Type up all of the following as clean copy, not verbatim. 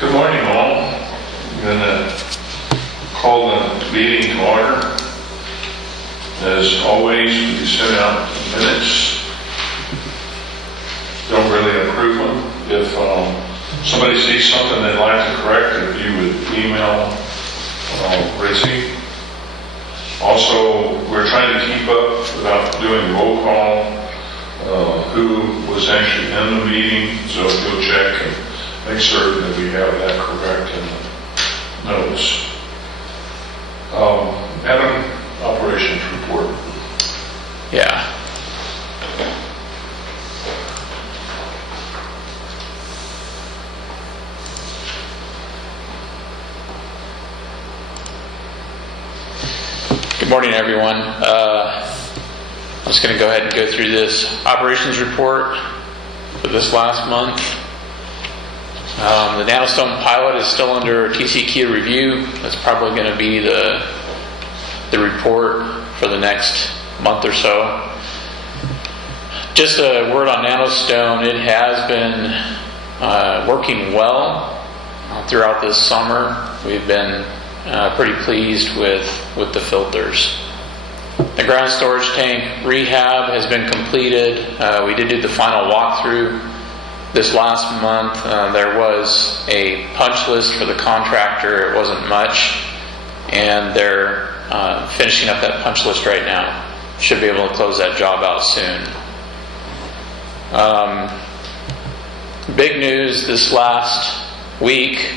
Good morning, all. I'm going to call the meeting to order. As always, we send out the minutes. Don't really approve them. If somebody sees something they'd like to correct, if you would email Ritzy. Also, we're trying to keep up without doing roll call, who was actually in the meeting, so if you'll check and make certain that we have that correct in the notes. Adam, operations report. Yeah. Good morning, everyone. I'm just going to go ahead and go through this operations report for this last month. The Nanostone pilot is still under TCQ review. That's probably going to be the report for the next month or so. Just a word on Nanostone. It has been working well throughout this summer. We've been pretty pleased with the filters. The ground storage tank rehab has been completed. We did do the final walkthrough this last month. There was a punch list for the contractor. It wasn't much, and they're finishing up that punch list right now. Should be able to close that job out soon. Big news this last week.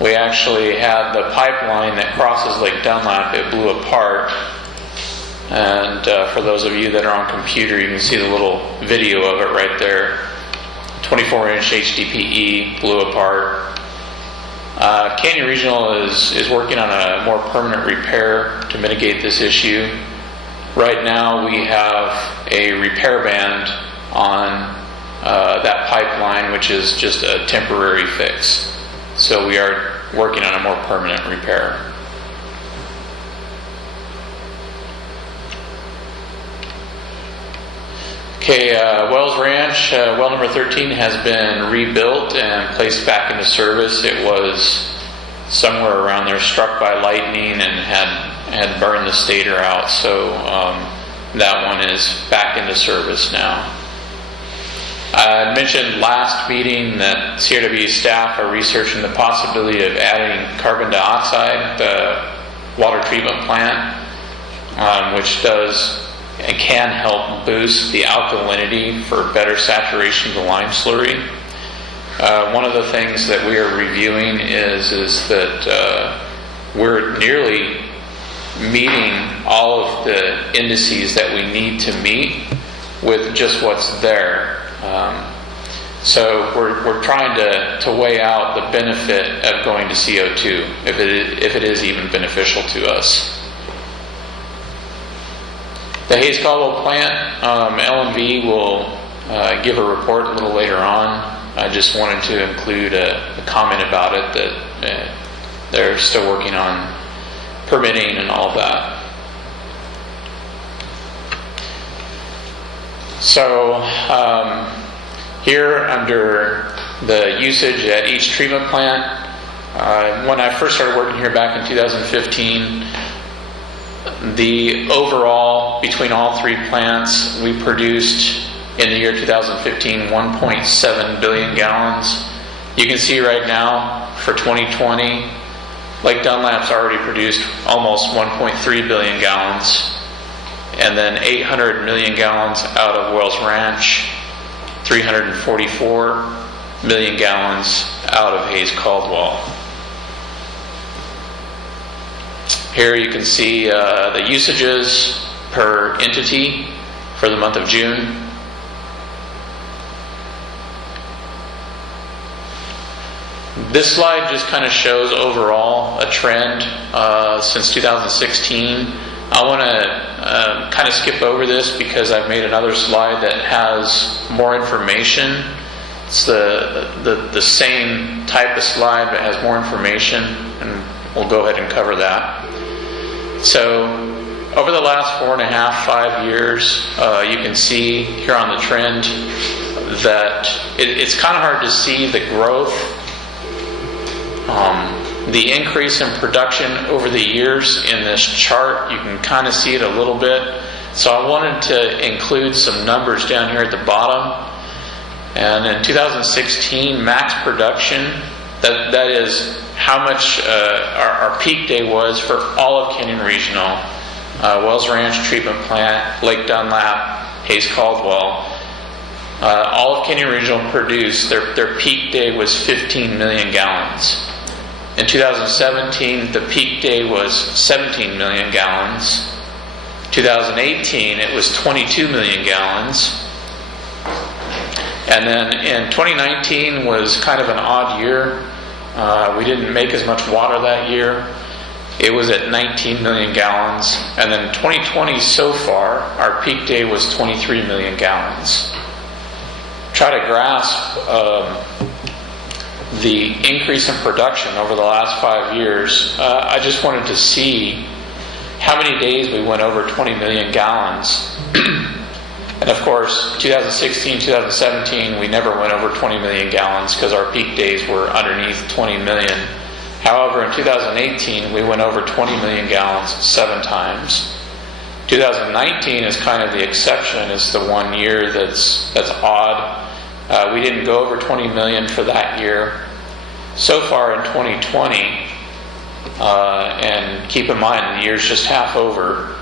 We actually had the pipeline that crosses Lake Dunlap. It blew apart. And for those of you that are on computer, you can see the little video of it right there. 24-inch HDPE blew apart. Canyon Regional is working on a more permanent repair to mitigate this issue. Right now we have a repair band on that pipeline, which is just a temporary fix. So we are working on a more permanent repair. Okay, Wells Ranch, well number 13 has been rebuilt and placed back into service. It was somewhere around there struck by lightning and had burned the stator out, so that one is back into service now. I mentioned last meeting that CRWA staff are researching the possibility of adding carbon dioxide, the water treatment plant, which does and can help boost the alkalinity for better saturation of the lime slurry. One of the things that we are reviewing is that we're nearly meeting all of the indices that we need to meet with just what's there. So we're trying to weigh out the benefit of going to CO2, if it is even beneficial to us. The Hayes Caldwell plant, L&V will give a report a little later on. I just wanted to include a comment about it that they're still working on permitting and all that. So here under the usage at each treatment plant, when I first started working here back in 2015, the overall between all three plants, we produced in the year 2015 1.7 billion gallons. You can see right now for 2020, Lake Dunlap's already produced almost 1.3 billion gallons, and then 800 million gallons out of Wells Ranch, 344 million gallons out of Hayes Caldwell. Here you can see the usages per entity for the month of June. This slide just kind of shows overall a trend since 2016. I want to kind of skip over this because I've made another slide that has more information. It's the same type of slide but has more information, and we'll go ahead and cover that. So over the last 4.5-5 years, you can see here on the trend that it's kind of hard to see the growth the increase in production over the years in this chart. You can kind of see it a little bit. So I wanted to include some numbers down here at the bottom. And in 2016, max production, that is how much our peak day was for all of Canyon Regional, Wells Ranch Treatment Plant, Lake Dunlap, Hayes Caldwell. All of Canyon Regional produced, their peak day was 15 million gallons. In 2017, the peak day was 17 million gallons. 2018, it was 22 million gallons. And then in 2019 was kind of an odd year. We didn't make as much water that year. It was at 19 million gallons. And then 2020 so far, our peak day was 23 million gallons. Try to grasp the increase in production over the last 5 years. I just wanted to see how many days we went over 20 million gallons. And of course, 2016, 2017, we never went over 20 million gallons because our peak days were underneath 20 million. However, in 2018, we went over 20 million gallons 7 times. 2019 is kind of the exception. It's the 1 year that's odd. We didn't go over 20 million for that year. So far in 2020, and keep in mind the year's just half over,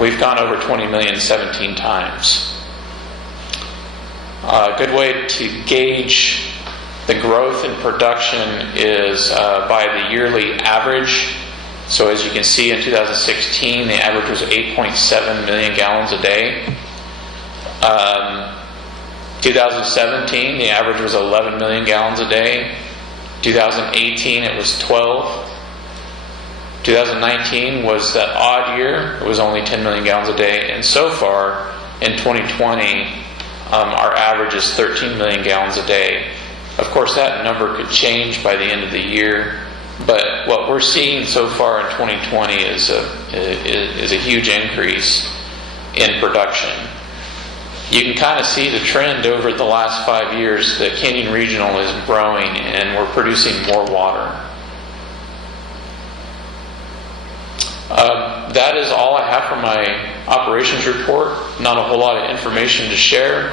we've gone over 20 million 17 times. A good way to gauge the growth in production is by the yearly average. So as you can see, in 2016, the average was 8.7 million gallons a day. 2017, the average was 11 million gallons a day. 2018, it was 12. 2019 was that odd year. It was only 10 million gallons a day. And so far, in 2020, our average is 13 million gallons a day. Of course, that number could change by the end of the year. But what we're seeing so far in 2020 is a huge increase in production. You can kind of see the trend over the last 5 years that Canyon Regional is growing and we're producing more water. That is all I have for my operations report. Not a whole lot of information to share.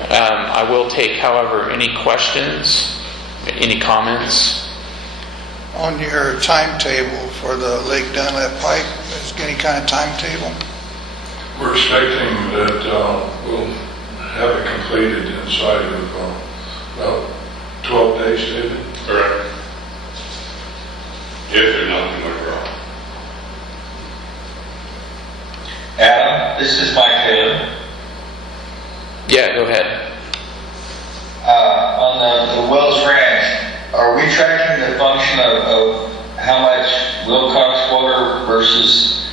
I will take, however, any questions, any comments. On your timetable for the Lake Dunlap pipe, is there any kind of timetable? We're expecting that we'll have it completed inside of about 12 days, David. Correct. If there's nothing went wrong. Adam, this is Mike Taylor. Yeah, go ahead. On the Wells Ranch, are we tracking the function of how much Wilcox water versus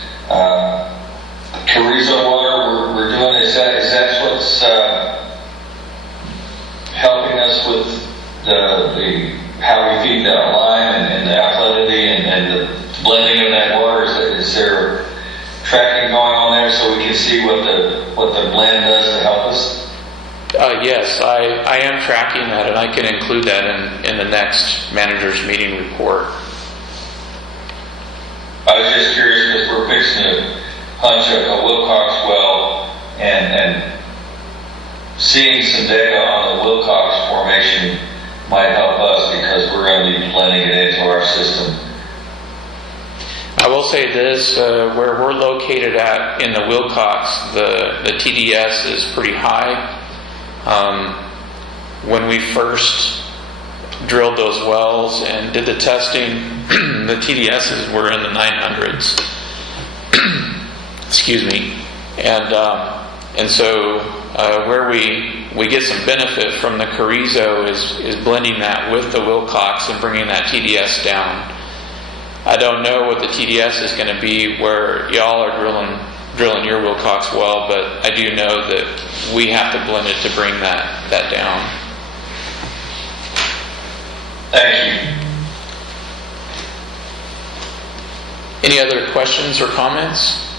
CRWA water we're doing? Is that what's helping us with the how we feed that line and the alkalinity and the blending of that water? Is there tracking going on there so we can see what the blend does to help us? Yes, I am tracking that, and I can include that in the next manager's meeting report. I was just curious because we're fixing to punch a Wilcox well and seeing some data on the Wilcox formation might help us because we're going to be blending it into our system. I will say this, where we're located at in the Wilcox, the TDS is pretty high. When we first drilled those wells and did the testing, the TDSs were in the 900s. Excuse me. And so where we get some benefit from the CRWA is blending that with the Wilcox and bringing that TDS down. I don't know what the TDS is going to be where y'all are drilling your Wilcox well, but I do know that we have to blend it to bring that down. Thank you. Any other questions or comments?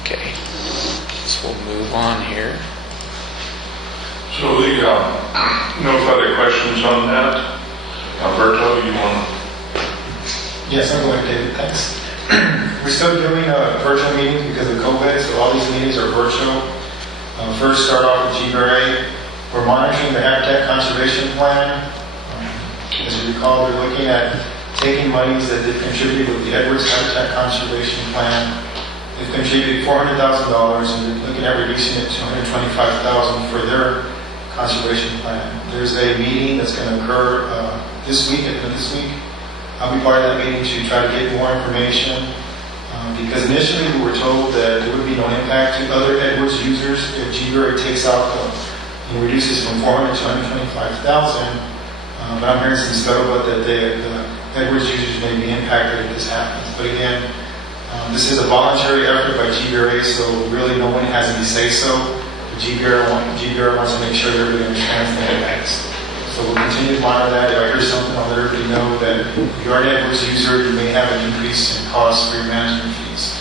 Okay, so we'll move on here. So the No further questions on that? Alberto, you want Yes, I'm going to, David, thanks. We're still doing virtual meetings because of COVID, so all these meetings are virtual. First, start off with CRWA. We're monitoring the habitat conservation plan. As you recall, we're looking at taking monies that they've contributed with the Edwards Habitat Conservation Plan. They've contributed $400,000 and they're looking at reducing it to $125,000 for their conservation plan. There's a meeting that's going to occur this week, at the end of this week. I'll be part of that meeting to try to get more information because initially we were told that there would be no impact to other Edwards users if GRWA takes out and reduces from $400,000 to $125,000. But I'm hearing some scuttlebutt that the Edwards users may be impacted if this happens. But again, this is a voluntary effort by GRWA, so really no one has any say-so. GRWA wants to make sure that everybody understands the impacts. So we'll continue to monitor that. If I hear something, I'll let everybody know that if you are an Edwards user, you may have an increase in costs for your management fees.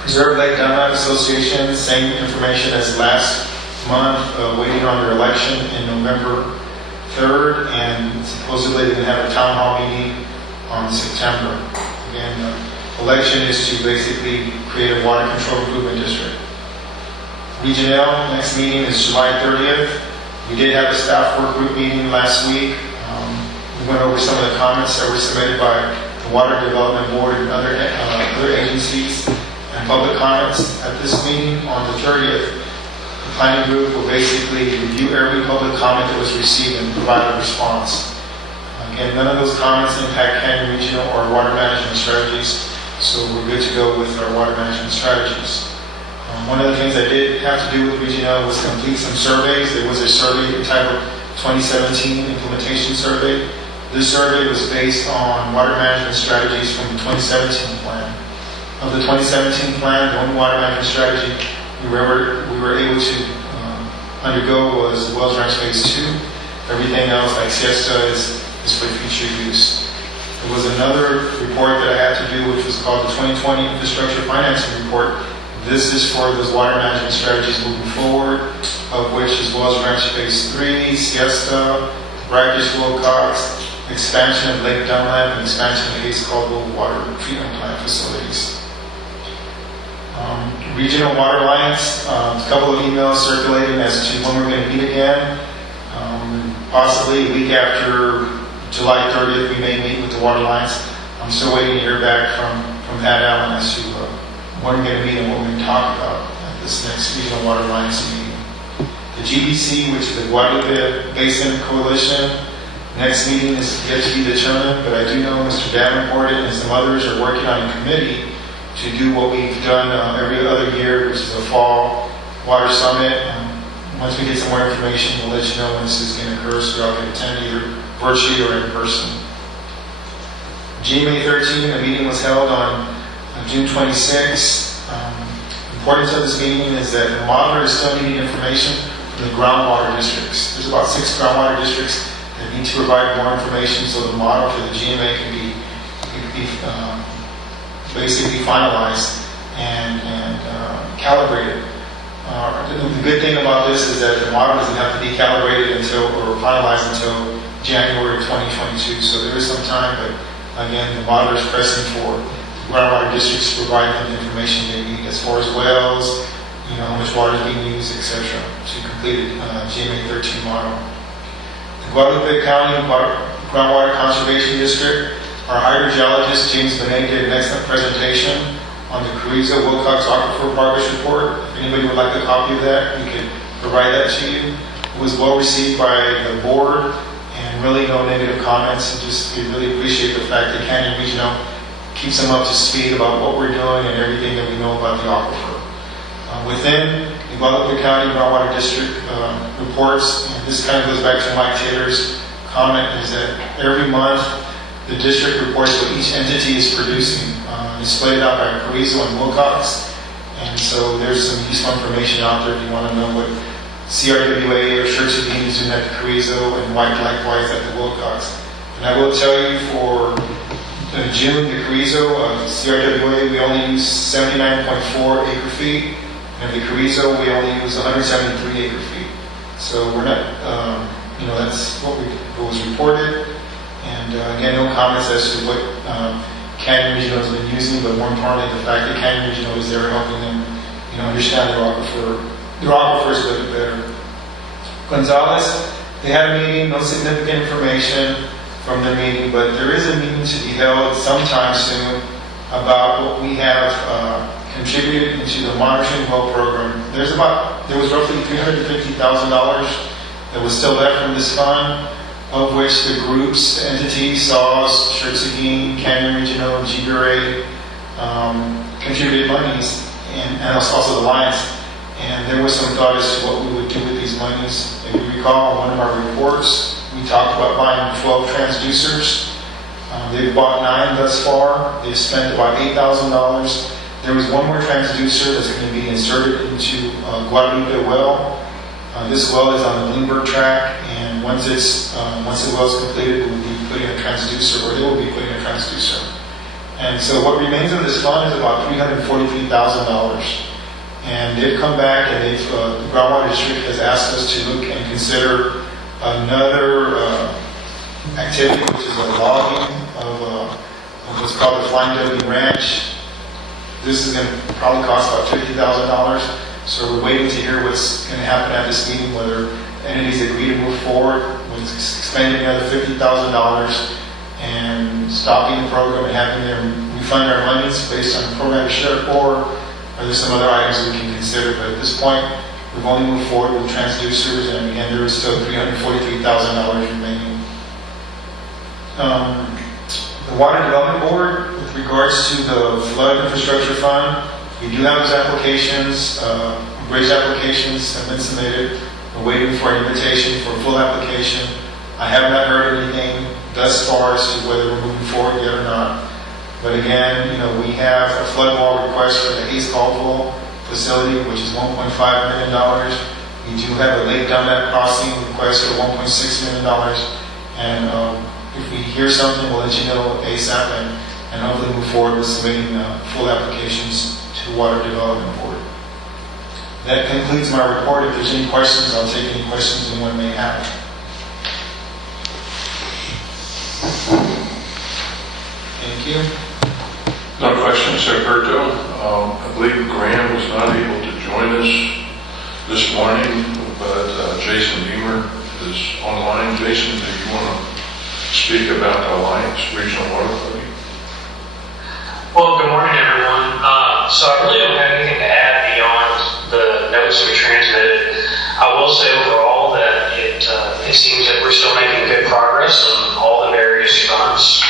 Preserve Lake Dunlap Association, same information as last month, waiting on their election in November 3rd, and supposedly they're going to have a town hall meeting on September. Again, the election is to basically create a water control improvement district. Regional, next meeting is July 30th. We did have a staff work group meeting last week. We went over some of the comments that were submitted by the Water Development Board and other agencies and public comments at this meeting on the 30th. The planning group will basically review every public comment that was received and provide a response. Again, none of those comments impact Canyon Regional or water management strategies, so we're good to go with our water management strategies. One of the things I did have to do with Regional was complete some surveys. There was a survey entitled 2017 Implementation Survey. This survey was based on water management strategies from the 2017 plan. Of the 2017 plan, the only water management strategy we were able to undergo was Wells Ranch Phase 2. Everything else, like Siesta, is for future use. There was another report that I had to do, which was called the 2020 Infrastructure Financing Report. This is for those water management strategies moving forward, of which is Wells Ranch Phase 3, Siesta, Brackish Wilcox, expansion of Lake Dunlap, and expansion of Hayes Caldwell water treatment plant facilities. Regional Water Alliance, a couple of emails circulating as to when we're going to meet again. Possibly a week after July 30th, we may meet with the Water Alliance. I'm still waiting to hear back from Pat Allen as to when we're going to meet and what we're going to talk about at this next Regional Water Alliance meeting. The GBC, which is the Guadalupe Basin Coalition, next meeting is yet to be determined, but I do know Mr. Davenport and some others are working on a committee to do what we've done every other year, which is a fall water summit. Once we get some more information, we'll let you know when this is going to occur, so y'all can attend either virtually or in person. GMA 13, a meeting was held on June 26. Important to this meeting is that the modeler is still needing information from the groundwater districts. There's about 6 groundwater districts that need to provide more information so the model for the GMA can be basically finalized and calibrated. The good thing about this is that the model doesn't have to be calibrated or finalized until January 2022. So there is some time, but again, the modeler is pressing for groundwater districts to provide them the information they need as far as wells, how much water is being used, etc., to complete a GMA 13 model. The Guadalupe County Groundwater Conservation District, our hydrogeologist, James Benet, did an excellent presentation on the Carrizo Wilcox Aquifer Progress Report. If anybody would like a copy of that, we could provide that to you. It was well received by the board and really no negative comments. We really appreciate the fact that Canyon Regional keeps them up to speed about what we're doing and everything that we know about the aquifer. Within the Guadalupe County Groundwater District reports, and this kind of goes back to Mike Taylor's comment, is that every month the district reports what each entity is producing. It's split out by Carrizo and Wilcox, and so there's some useful information out there if you want to know what CRWA or Church of the is doing at the Carrizo and White likewise at the Wilcox. And I will tell you for June, the Carrizo, CRWA, we only use 79.4 acre feet, and the Carrizo, we only use 173 acre feet. So we're not, that's what was reported. And again, no comments as to what Canyon Regional has been using, but more importantly, the fact that Canyon Regional is there helping them, understand their aquifers a little bit better. Gonzales, they had a meeting, no significant information from their meeting, but there is a meeting to be held sometime soon about what we have contributed into the monitoring well program. There was roughly $350,000 that was still left from this fund, of which the groups, the entities, SAWS, Schertzigeen, Canyon Regional, GRWA, contributed monies, and also the Alliance. And there was some thought as to what we would do with these monies. If you recall, in one of our reports, we talked about buying 12 transducers. They've bought 9 thus far. They've spent about $8,000. There was one more transducer that's going to be inserted into Guadalupe well. This well is on the Bloomberg track, and once the well is completed, we'll be putting a transducer, or they will be putting a transducer. And so what remains of this fund is about $343,000. And they've come back, and the groundwater district has asked us to look and consider another activity, which is a logging of what's called the Flying W Ranch. This is going to probably cost about $50,000. So we're waiting to hear what's going to happen at this meeting, whether entities agree to move forward with expending another $50,000 and stopping the program and having them refund our monies based on the program share, or are there some other items we can consider? But at this point, we've only moved forward with transducers, and again, there is still $343,000 remaining. The Water Development Board, with regards to the Flood Infrastructure Fund, we do have those applications, bridge applications have been submitted. We're waiting for an invitation for a full application. I have not heard anything thus far as to whether we're moving forward yet or not. But again, we have a flood wall request for the East Caldwell facility, which is $1.5 million. We do have a Lake Dunlap crossing request for $1.6 million. And if we hear something, we'll let you know ASAP and hopefully move forward with submitting full applications to Water Development Board. That concludes my report. If there's any questions, I'll take any questions anyone may have. Thank you. No questions, Alberto. I believe Graham was not able to join us this morning, but Jason Beamer is online. Jason, do you want to speak about the Alliance Regional Water Authority? Well, good morning, everyone. So I really don't have anything to add beyond the notes we transmitted. I will say overall that it seems that we're still making good progress on all the various fronts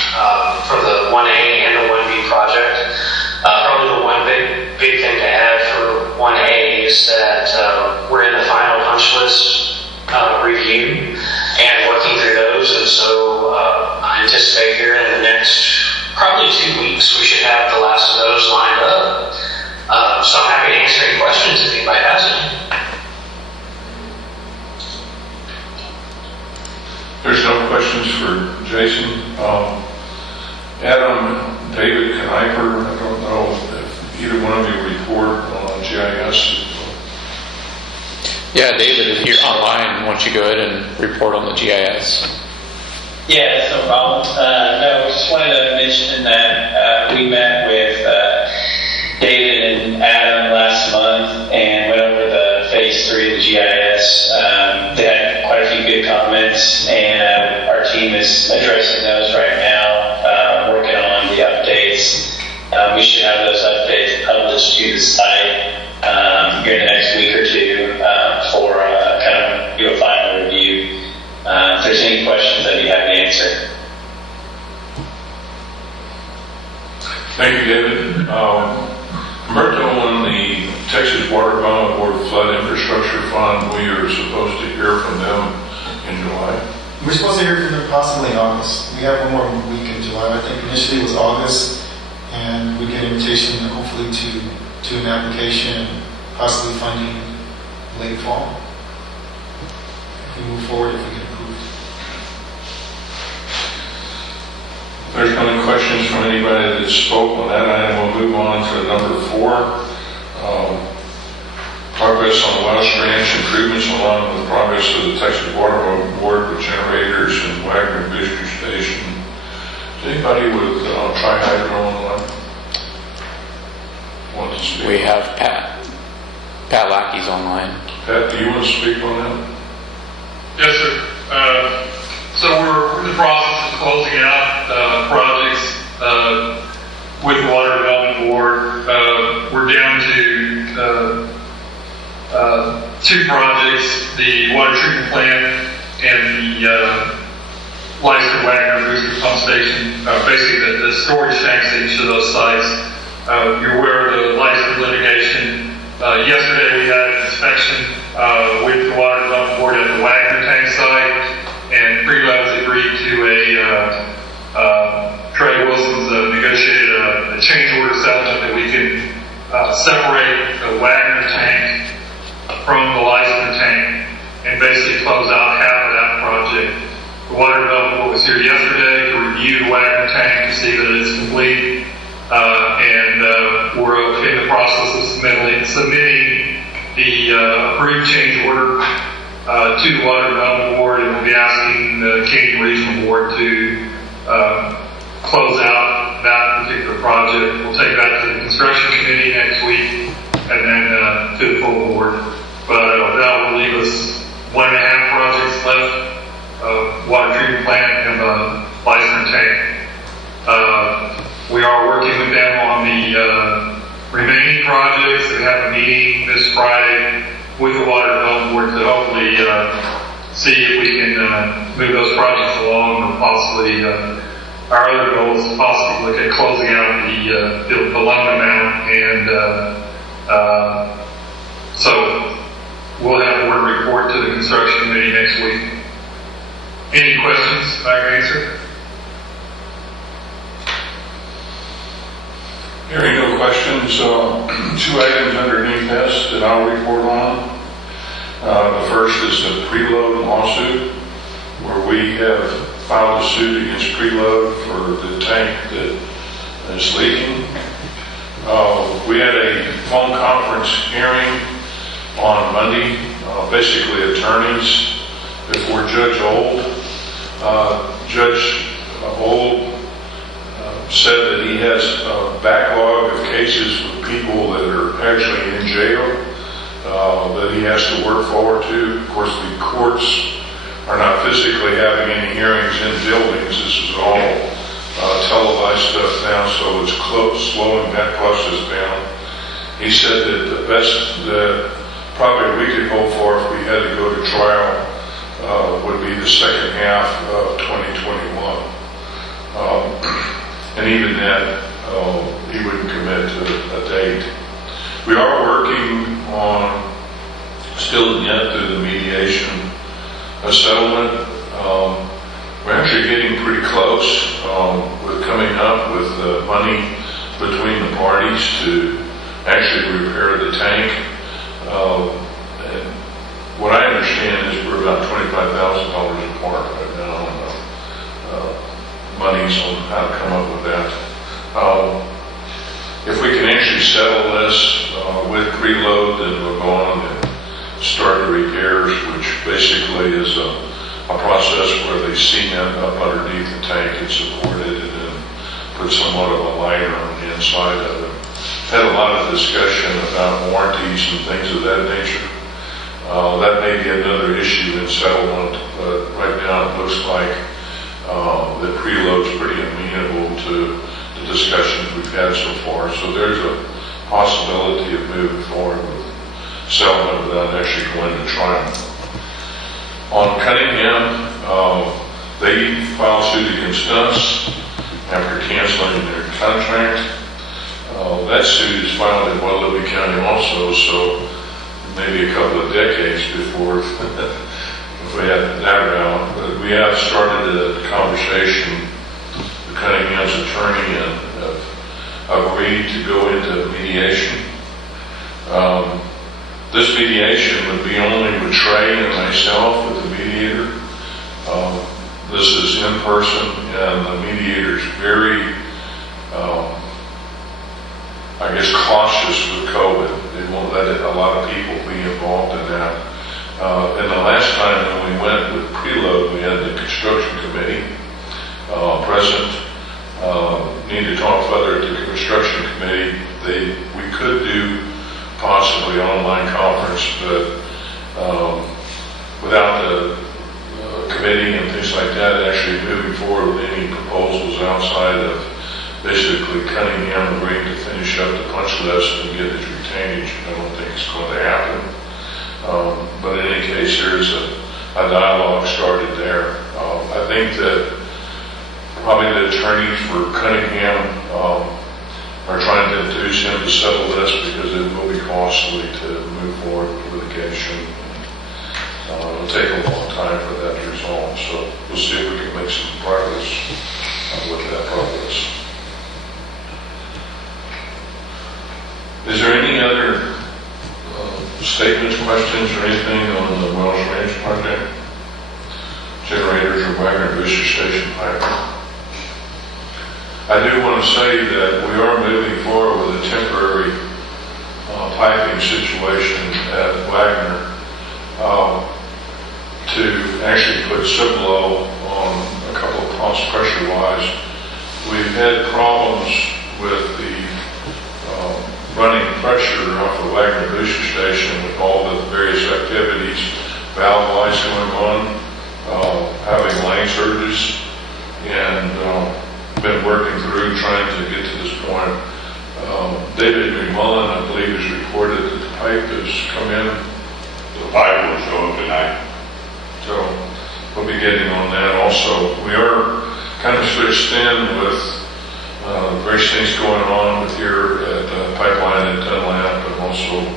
for the 1A and the 1B project. Probably the one big thing to add for 1A is that we're in the final punch list review and working through those, and so I anticipate here in the next probably 2 weeks we should have the last of those lined up. So I'm happy to answer any questions if anybody has any. There's no questions for Jason. Adam, David Kniper, I don't know if either one of you report on GIS. Yeah, David, if you're online, why don't you go ahead and report on the GIS? Yeah, that's no problem. No, just wanted to mention that we met with David and Adam last month and went over the phase 3 of the GIS. They had quite a few good comments, and our team is addressing those right now, working on the updates. We should have those updates published to the site here in the next week or two for kind of do a final review. If there's any questions, I'd be happy to answer. Thank you, David. Humberto, on the Texas Water Development Board Flood Infrastructure Fund, we are supposed to hear from them in July. We're supposed to hear from them possibly in August. We have one more week in July. I think initially it was August, and we get an invitation hopefully to an application, possibly funding late fall. If we move forward, if we get approved. If there's no any questions from anybody that spoke on that item, we'll move on to number 4. progress on the Welsh Ranch improvements along with progress of the Texas Water Board with generators and Wagner Booster Station. Is anybody with tri-hydro online? Want to speak? We have Pat Lackey's online. Pat, do you want to speak on that? Yes, sir. So we're in the process of closing out projects with the Water Development Board. We're down to two projects, the water treatment plant and the Leicester Wagner Booster Pump Station. Basically, the storage tanks at each of those sites. You're aware of the license litigation. Yesterday we had an inspection with the Water Development Board at the Wagner tank site, and Preload's agreed to Trey Wilson's negotiated a change order settlement that we can separate the Wagner tank from the Leicester tank and basically close out half of that project. The Water Development Board was here yesterday to review the Wagner tank to see that it's complete. And we're in the process of submitting the approved change order to the Water Development Board, and we'll be asking the Canadian Regional Board to close out that particular project. We'll take that to the construction committee next week and then to the full board. But that will leave us 1.5 projects left, water treatment plant and the Leicester tank. We are working with them on the remaining projects. We have a meeting this Friday with the Water Development Board to hopefully see if we can move those projects along, or possibly our other goal is to possibly look at closing out the loan amount, and so we'll have a board report to the construction committee next week. Any questions I can answer? Hearing no questions, 2 items underneath this that I'll report on. The first is the Preload lawsuit, where we have filed a suit against Preload for the tank that is leaking. We had a phone conference hearing on Monday, basically attorneys before Judge Old. Judge Old said that he has a backlog of cases with people that are actually in jail that he has to work forward to. Of course, the courts are not physically having any hearings in buildings. This is all televised stuff now, so it's slowing that process down. He said that the best that probably we could hope for if we had to go to trial would be the second half of 2021. And even then, he wouldn't commit to a date. We are working on still yet through the mediation, a settlement. We're actually getting pretty close with coming up with money between the parties to actually repair the tank. And what I understand is we're about $25,000 apart right now. Monies on how to come up with that. If we can actually settle this with Preload, then we'll go on and start the repairs, which basically is a process where they cement up underneath the tank and support it, and then put somewhat of a liner on the inside of it. Had a lot of discussion about warranties and things of that nature. That may be another issue in settlement, but right now it looks like that Preload's pretty amenable to the discussions we've had so far. So there's a possibility of moving forward with settlement without actually going to trial. On Cunningham, they filed suit against us after canceling their contract. That suit is filed in Guadalupe County also, so maybe a couple of decades before if we had that round. But we have started a conversation with Cunningham's attorney and have agreed to go into mediation. This mediation would be only with Trey and myself with the mediator. This is in person, and the mediator's very, I guess, cautious with COVID. They won't let a lot of people be the preload, we had the construction committee present. Need to talk further to the construction committee. We could do possibly online conference, but without the committee and things like that actually moving forward with any proposals outside of basically Cunningham agreeing to finish up the punch list and get his retainage, I don't think it's going to happen. But in any case, there's a dialogue started there. I think that probably the attorneys for Cunningham are trying to induce him to settle this because it will be costly to move forward with litigation. It'll take a long time for that to resolve, so we'll see if we can make some progress with that progress. Is there any other statements, questions, or anything on the Wells Ranch project? Generators or Wagner booster station piping? I do want to say that we are moving forward with a temporary piping situation at Wagner to actually put Cibolo on a couple of pumps pressure-wise. We've had problems with the running pressure off the Wagner booster station with all the various activities, valve lights going on, having lane surges, and been working through trying to get to this point. David McMullen, I believe, has reported that the pipe has come in. The pipe will show up tonight. So we'll be getting on that also. We are kind of switched in with various things going on with here at Pipeline at Dunlap, and also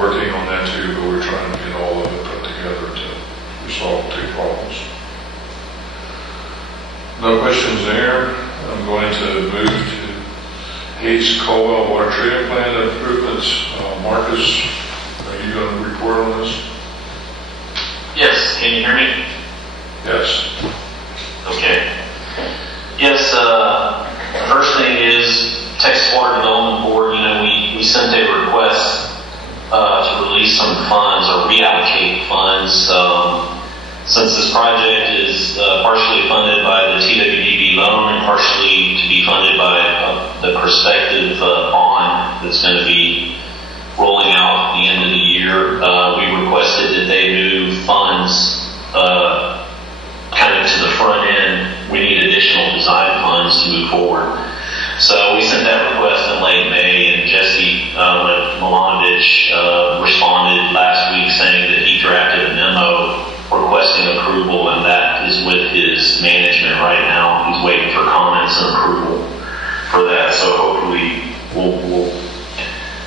working on that too, but we're trying to get all of it put together to resolve two problems. No questions there. I'm going to move to Hayes Colwell Water Treatment Plant improvements. Marcus, are you going to report on this? Yes, can you hear me? Yes. Okay. Yes, first thing is Texas Water Development Board, we sent a request to release some funds or reallocate funds. Since this project is partially funded by the TWDB loan and partially to be funded by the prospective bond that's going to be rolling out at the end of the year, we requested that they move funds kind of to the front end. We need additional design funds to move forward. So we sent that request in late May, and Jesse Milanovich responded last week saying that he drafted a memo requesting approval, and that is with his management right now. He's waiting for comments and approval for that. So hopefully we'll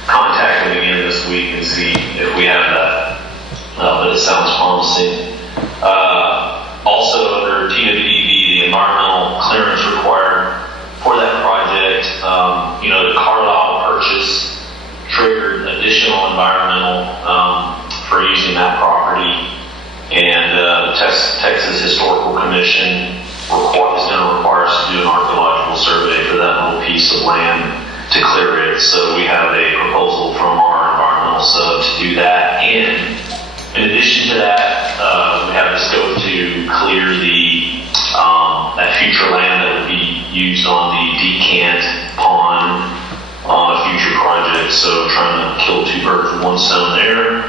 contact him again this week and see if we have that. But it sounds promising. Also under TWDB, the environmental clearance required for that project, the Carlisle purchase triggered additional environmental for using that property. And the Texas Historical Commission is going to require us to do an archaeological survey for that little piece of land to clear it. So we have a proposal from our environmental sub to do that. And in addition to that, we have the scope to clear that future land that would be used on the decant pond on a future project. So trying to kill two birds with one stone there.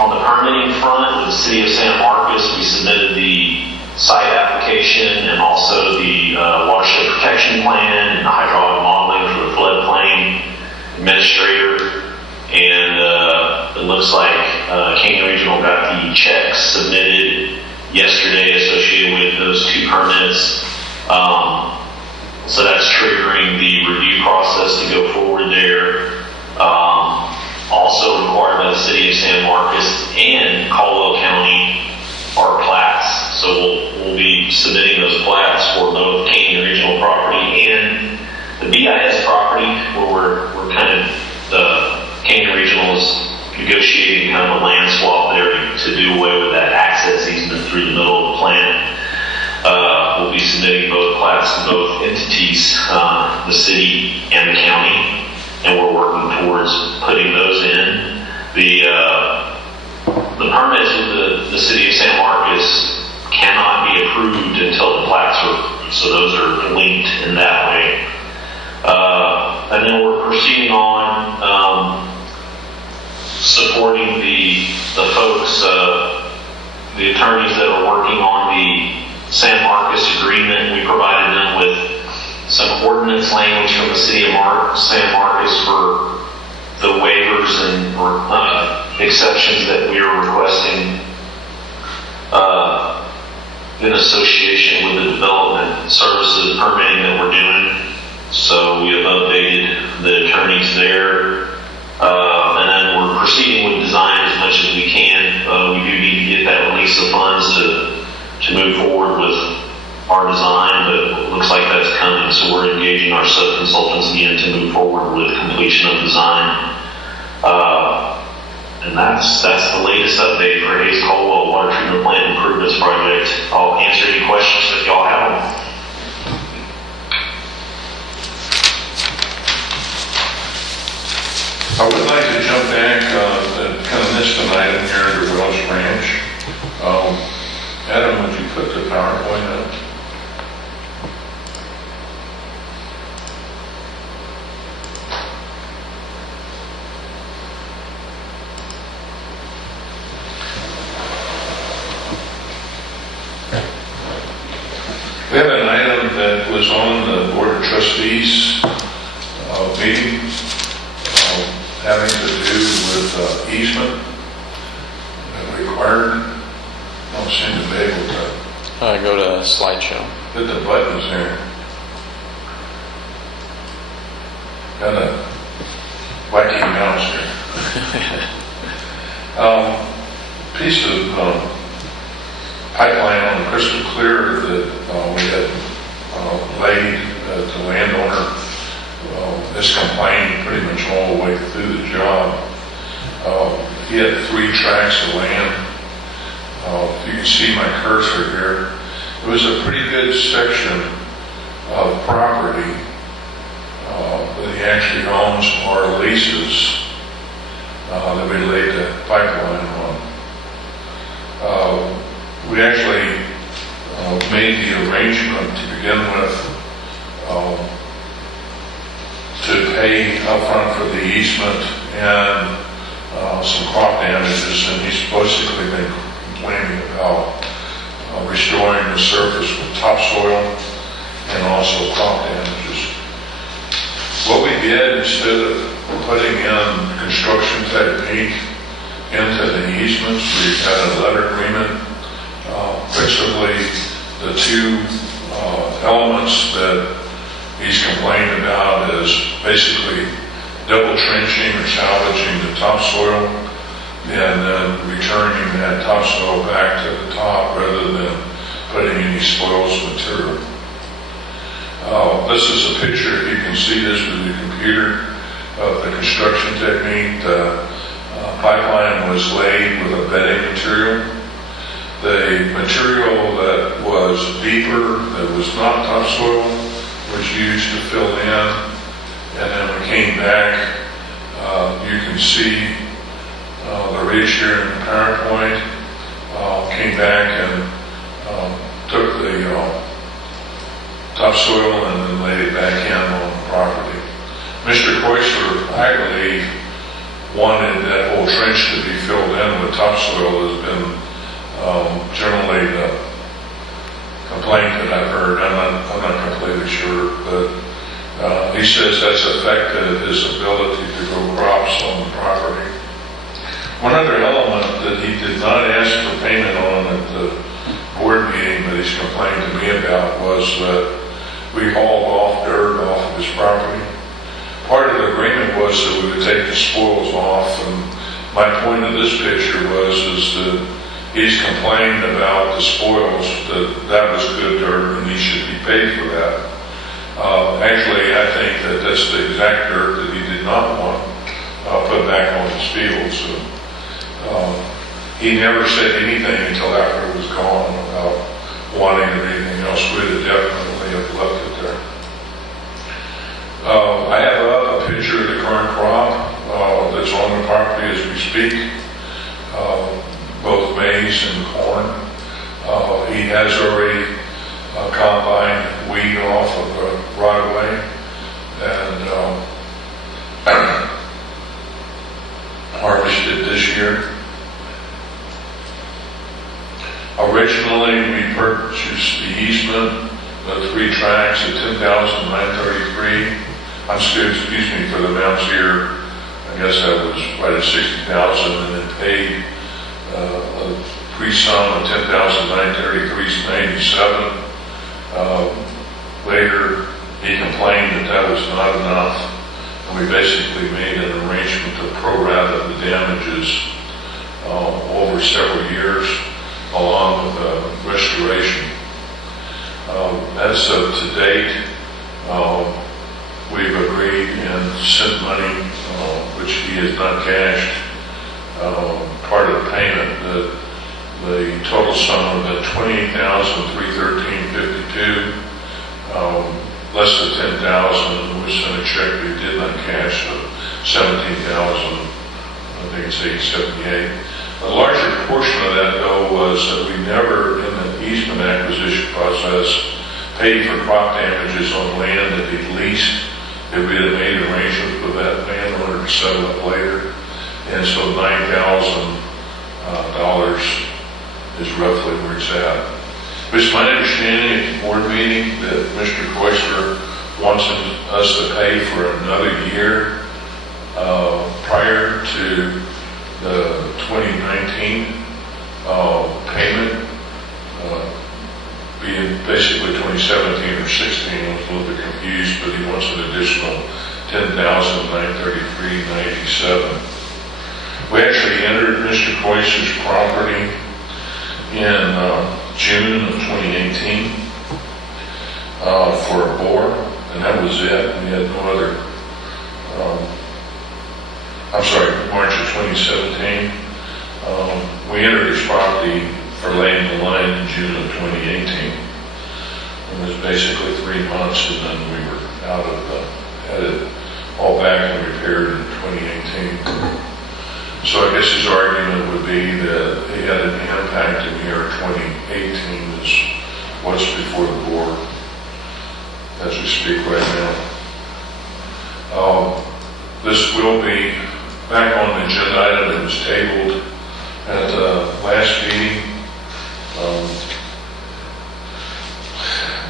On the permitting front, with the city of San Marcos, we submitted the site application and also the watershed protection plan and the hydraulic modeling for the floodplain administrator. And it looks like Canyon Regional got the checks submitted yesterday associated with those two permits. So that's triggering the review process to go forward there. Also required by the city of San Marcos and Caldwell County are plats. So we'll be submitting those plats for both Canyon Regional property and the BIS property, where we're kind of, Canyon Regional is negotiating kind of a land swap there to do away with that access easement through the middle of the plant. We'll be submitting both plats to both entities, the city and the county, and we're working towards putting those in. The the permits with the city of San Marcos cannot be approved until the plats are approved, so those are linked in that way. And then we're proceeding on supporting the folks, the attorneys that are working on the San Marcos agreement. We provided them with some ordinance language from the city of San Marcos for the waivers and exceptions that we are requesting in association with the development services permitting that we're doing. So we have updated the attorneys there. And then we're proceeding with design as much as we can. We do need to get that release of funds to move forward with our design, but it looks like that's coming. So we're engaging our sub-consultants again to move forward with completion of design. And that's the latest update for Hayes Caldwell Water Treatment Plant Improvements Project. I'll answer any questions if y'all have them. I would like to jump back, kind of missed an item here under Wells Ranch. Adam, would you put the PowerPoint up? We have an item that was on the Board of Trustees meeting having to do with easement required. Don't seem to be able to Go to slideshow. hit the buttons here. Got a wacky mouse here. Piece of pipeline on Crystal Clear that we had laid at the landowner has complained pretty much all the way through the job. He had 3 tracts of land. If you can see my cursor here, it was a pretty good section of property that he actually owns or leases that we laid the pipeline on. We actually made the arrangement to begin with to pay upfront for the easement and some crop damages, and he's basically been complaining about restoring the surface with topsoil and also crop damages. What we did, instead of putting in construction technique into the easements, we had a letter agreement. Principally, the 2 elements that he's complained about is basically double trenching or salvaging the topsoil and then returning that topsoil back to the top rather than putting any spoils material. This is a picture, if you can see this with your computer, of the construction technique. The pipeline was laid with a bedding material. The material that was deeper, that was not topsoil, was used to fill in. And then we came back, you can see the ridge here in the PowerPoint, came back and took the topsoil and then laid it back in on the property. Mr. Kreuzler, I believe, wanted that whole trench to be filled in with topsoil. Has been generally the complaint that I've heard. I'm not completely sure, but he says that's affected his ability to grow crops on the property. One other element that he did not ask for payment on at the board meeting that he's complained to me about was that we hauled off dirt off of his property. Part of the agreement was that we would take the spoils off, and my point of this picture is that he's complained about the spoils, that was good dirt and he should be paid for that. Actually, I think that that's the exact dirt that he did not want put back on his field. So he never said anything until after it was gone about wanting anything else. We'd have definitely have left it there. I have a picture of the current crop that's on the property as we speak. corn. He has already combined weed off of the right of way, and harvested this year. Originally, we purchased the easement, the 3 tracks at $10,933. Excuse me, for the amounts here, I guess that was right at $60,000, and then paid a pre-sum of $10,933.97. Later, he complained that was not enough, and we basically made an arrangement to pro-rata the damages over several years, along with restoration. As of to date, we've agreed and sent money, which he has not cashed, part of the payment. The total sum of the $28,313.52, less than $10,000 was sent a check we did not cash of $17,000. I think it's $878. A larger portion of that, though, was that we never, in the easement acquisition process, paid for crop damages on land that he leased. If we had made arrangements with that landowner to settle it later. And so $9,000 is roughly where it's at. It's my understanding at the board meeting that Mr. Koester wants us to pay for another year prior to the 2019 payment, being basically 2017 or 16. I was a little bit confused, but he wants an additional $10,933.97. We actually entered Mr. Koister's property in June of 2018 for a bore, and that was it. We had no other. March of 2017. We entered his property for laying the line in June of 2018. It was basically 3 months, and then we were out of had it all back and repaired in 2018. So I guess his argument would be that he had an impact in year 2018 is what's before the board as we speak right now. This will be back on the agenda item that was tabled at the last meeting.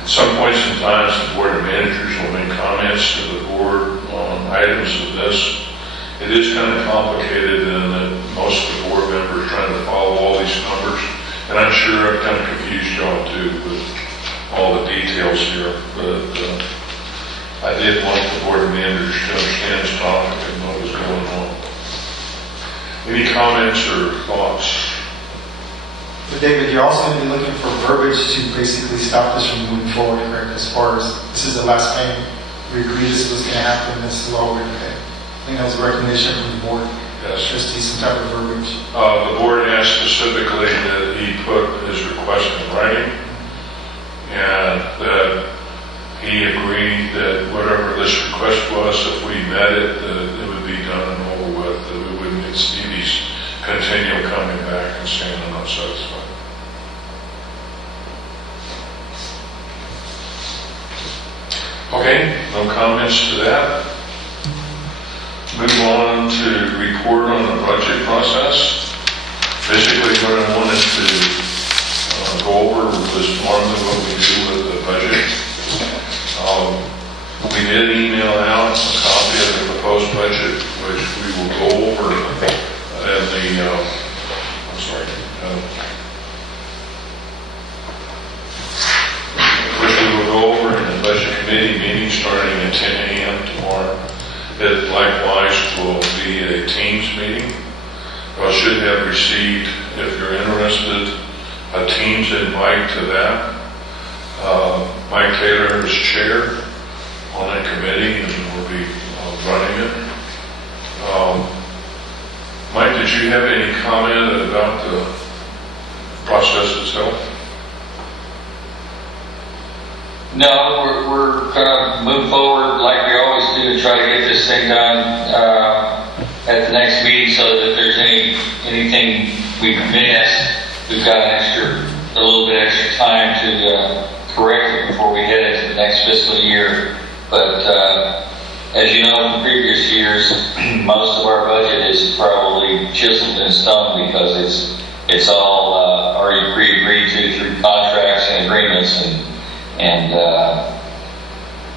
At some points in time, the board of managers will make comments to the board on items of this. It is kind of complicated in that most of the board members are trying to follow all these numbers, and I'm sure I've kind of confused y'all too with all the details here, but I did want the board of managers to understand this topic and what was going on. Any comments or thoughts? But David, you're also going to be looking for verbiage to basically stop this from moving forward, correct? As far as this is the last payment, we agreed this was going to happen, this is all we're going to pay. I think that was a recognition from the board. Yes. Just need some type of verbiage. The board asked specifically that he put his request in writing, and that he agreed that whatever this request was, if we met it, that it would be done and over with, that we wouldn't see these continue coming back and saying I'm not satisfied. Okay, no comments to that. Move on to report on the budget process. Basically what I wanted to go over was normally what we do with the budget. We did email out a copy of the proposed budget, which we will go over in which we will go over in the budget committee meeting starting at 10 a.m. tomorrow. It likewise will be a Teams meeting. I should have received, if you're interested, a Teams invite to that. Mike Taylor is chair on that committee and will be running it. Mike, did you have any comment about the process itself? No, we're going to move forward like we always do and try to get this thing done at the next meeting so that if there's anything we missed, we we've got a little bit extra time to correct it before we head into the next fiscal year. But as you know from previous years, most of our budget is probably chiseled in stone because it's all already pre-agreed to through contracts and agreements, and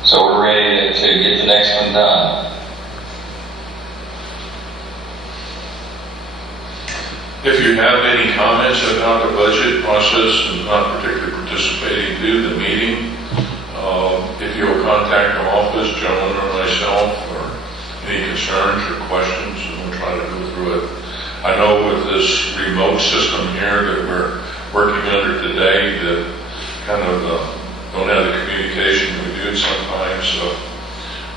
so we're ready to get the next one done. If you have any comments about the budget process and not particularly participating to the meeting, if you'll contact the office, John or myself, or any concerns or questions, and we'll try to go through it. I know with this remote system here that we're working under today, that kind of don't have the communication we do sometimes, so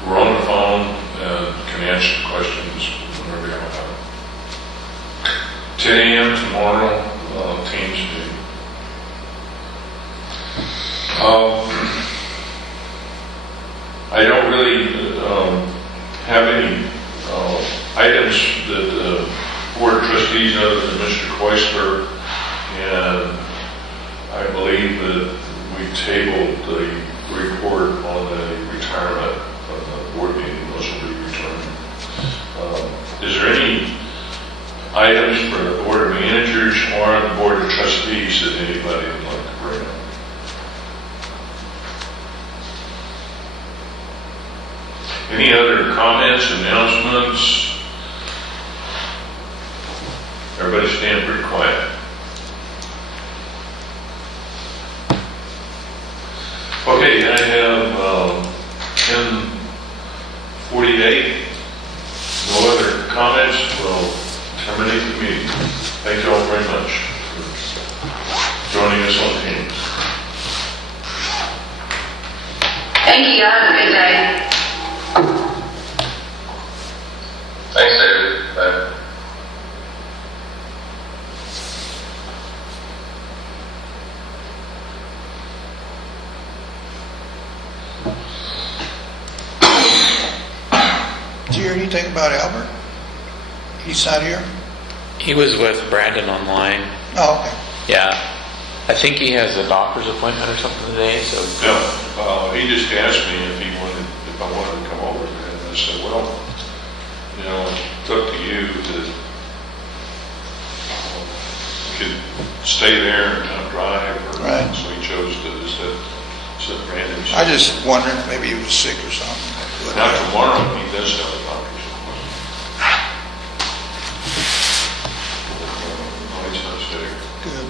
we're on the phone and can answer the questions whenever you have them. 10 a.m. tomorrow, Teams meeting. I don't really have any items that the Board of Trustees other than Mr. Kreisler, and I believe that we tabled the report on the retirement of the board meeting. Those will be returned. Is there any items for the Board of Managers or the Board of Trustees that anybody would like to bring up? Any other comments, announcements? Everybody stand pretty quiet. Okay, I have 10:48. No other comments? We'll terminate the meeting. Thank you all very much for joining us on Teams. Thank you. Have a good day. Thanks, David. Bye. Did you hear anything about Albert? He's not here? He was with Brandon online. Oh, okay. Yeah. I think he has a doctor's appointment or something today, so. No, he just asked me if I wanted to come over there, and I said, well, you know, it's up to you to, you could stay there and not drive, or, Right. so he chose to, said Brandon. I just wondered if maybe he was sick or something. Not tomorrow, he does have a doctor's appointment. No, he's not sick. Good.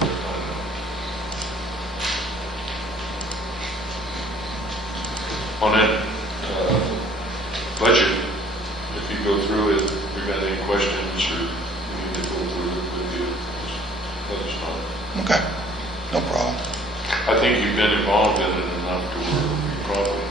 On that budget, if you go through it, if you got any questions or you need to go through it with you, just let us know. Okay, no problem. I think you've been involved in it enough to where you probably